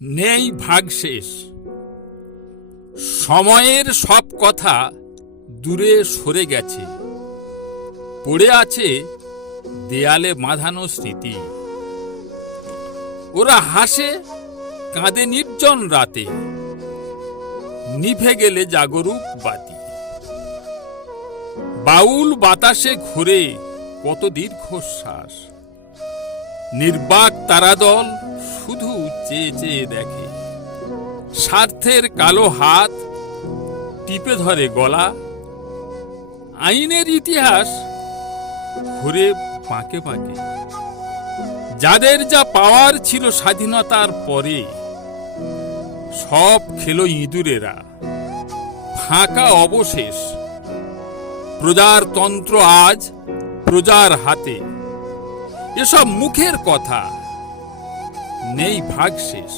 নেই ভাগশেষ। সময়ের সব কথা দূরে সরে গেছে, পড়ে আছে দেয়ালে বাঁধানো স্মৃতি। ওরা হাসে কাঁদে নির্জন রাতে, নিভে গেলে জাগরুক বাতি। বাউল বাতাসে ঘুরে কত দীর্ঘশ্বাস, নির্বাক তারাদল শুধু চেয়ে চেয়ে দেখে। স্বার্থের কালো হাত টিপে ধরে গলা, আইনের ইতিহাস ঘুরে বাঁকে বাঁকে। যাদের যা পাওয়ার ছিল স্বাধীনতার পরে, সব খেলো ইঁদুরেরা, ফাঁকা অবশেষ। প্রজার তন্ত্র আজ প্রজার হাতে, এসব মুখের কথা, নেই ভাগশেষ।